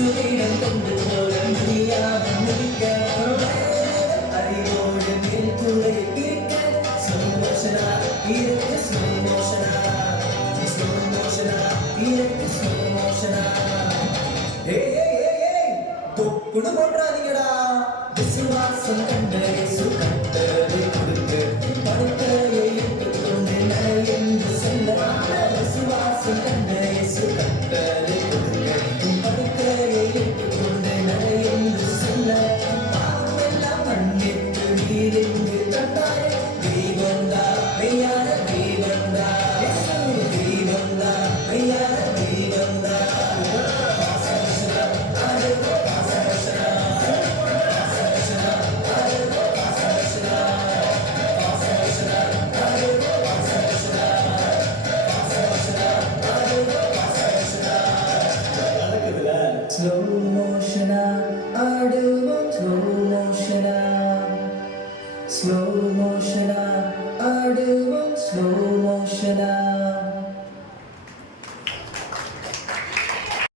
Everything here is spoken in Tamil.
இயேசுவிடம் கொண்டு போக முடியாமல் முடிக்க அறிவோடு மேல் கூட இருக்க ஸ்லோ மோஷனா இருக்கு ஸ்லோ மோஷனா ஸ்லோ மோஷனா இருக்கு ஸ்லோ மோஷனா தொப்புடு போன்றாதீங்கடா விசுவாசம் கண்ட இயேசு கட்டளை கொடுக்க படுக்கையை எடுத்துக்கொண்டு நட என்று சொல்ல விசுவாசம் கண்ட இயேசு கட்டளை கொடுக்க படுக்கையை எடுத்துக்கொண்டு நட என்று சொல்ல பாவமெல்லாம் மன்னித்து நீரிங்கு தந்தாய் தெய்வந்தா மெய்யான தெய்வந்தா தெய்வந்தா மெய்யான தெய்வந்தா Slow motion ஆடுவோம் slow motion slow motion ஆடுவோம் slow motion